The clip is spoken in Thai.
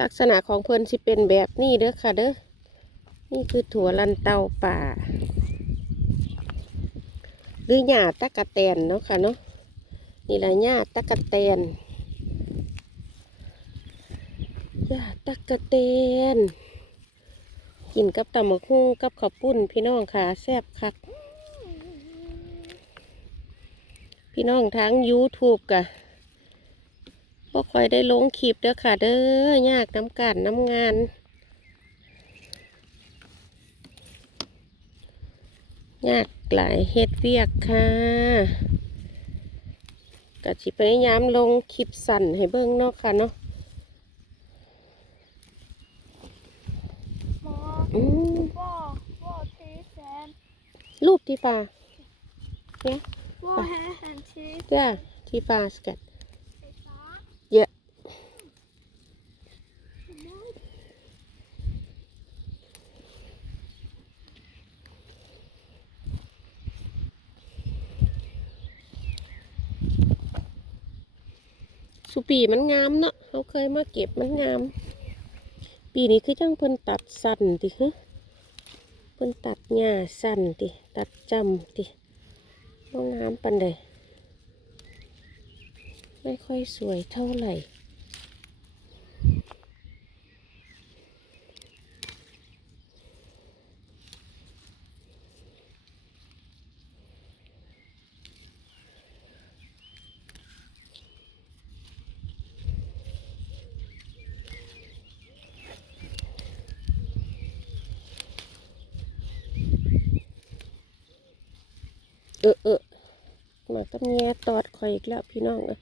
ลักษณะของเพิ่นสิเป็นแบบนี้เด้อค่ะเด้อนี่คือถั่วลันเตาป่า หรือหญ้าตะกะแตนเนาะค่ะเนาะนี่แหละหญ้าตะกะแตนหญ้าตะกะแตนกินกับตำมะฮุ่งกับข้าวปุ้นพี่น้องค่ะแซ่บคัก พี่น้องทั้ง YouTube กะ บ่ค่อยได้ลงคลิปเด้อค่ะ เด้อยากน้ำการน้ำงาน ยากหลายเฮ็ดเวียกค่ะกะสิพยายามลงคลิปสั่นให้เบิ่งเนาะค่ะเนาะมออืมว่าว่าทีแสนรูปที่ฟ้าเนี่ยว่าแฮแฮนทีจ้าที่ฟ้าสกัด ไฟฟ้า เยอะ สุปีมันงามเนาะเขาเคยมาเก็บมันงาม ปีนี้คือจังเพิ่นตัดสั้นติฮะเพิ่นตัดหญ้าสั้นติตัดจำติบ่งามปันใดไม่ค่อยสวยเท่าไหร่ เออเออมากับแง่ตอดคอยอีกแล้วพี่น้องเออ